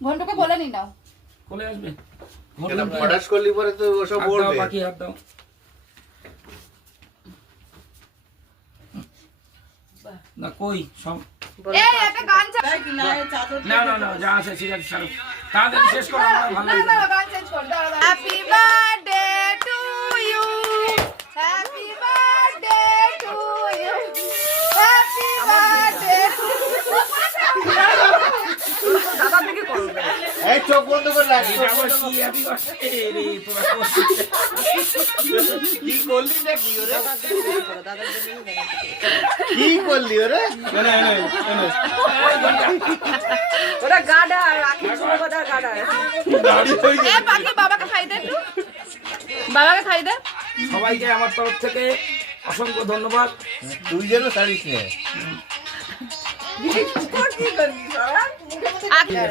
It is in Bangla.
ঘন্টুকে বলে নি নাও কোলে আসবে ফটাস করলি পরে তো ওসব বলবে বাকি হাত দাও না কই সব এই একটা গান না না না যা আছে ঠিক আছে ছাড়ো তাড়াতাড়ি শেষ করো আমরা ভালো না না গান চেঞ্জ কর দাঁড়া happy birthday to you happy birthday to you happy birthday দাদা থেকে করবে এই চোখ বন্ধ করে রাখ এটা আবার কি হ্যাপি বার্থডে রে তোরা করছিস কি করলি না কি ওরে কি করলি ওরে ওরা গাডা রাখি সুন্দর গাডা দাড়ি হই এ বাকি বাবাকে খাই দে একটু বাবাকে খাই দে সবাইকে আমার তরফ থেকে অসংখ্য ধন্যবাদ তুই যেন ছাড়িস না আগে